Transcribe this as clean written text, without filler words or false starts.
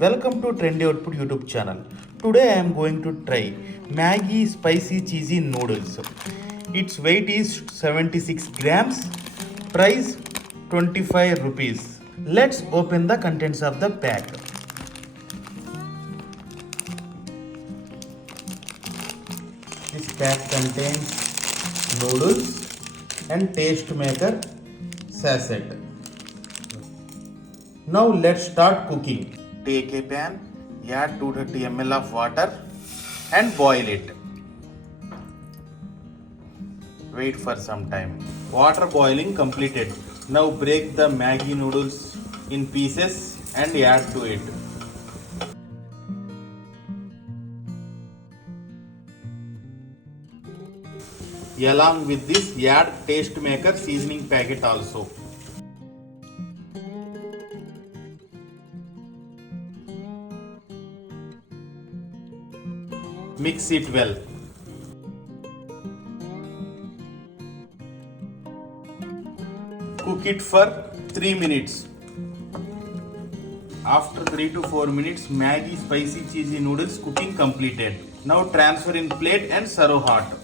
Welcome to Trendy Output YouTube channel. Today I am going to try Maggi spicy cheesy noodles. Its weight is 76 grams, price 25 rupees. Let's open the contents of the pack. This pack contains noodles and taste maker sachet. Now let's start cooking. Take a pan, add 230 ml of water and boil it. Wait for some time. Water boiling completed. Now break the Maggi noodles in pieces and add to it. Along with this, add taste maker seasoning packet also. Mix it well. Cook it for 3 minutes. After 3 to 4 minutes, Maggi spicy cheesy noodles cooking completed. Now transfer in plate and serve hot.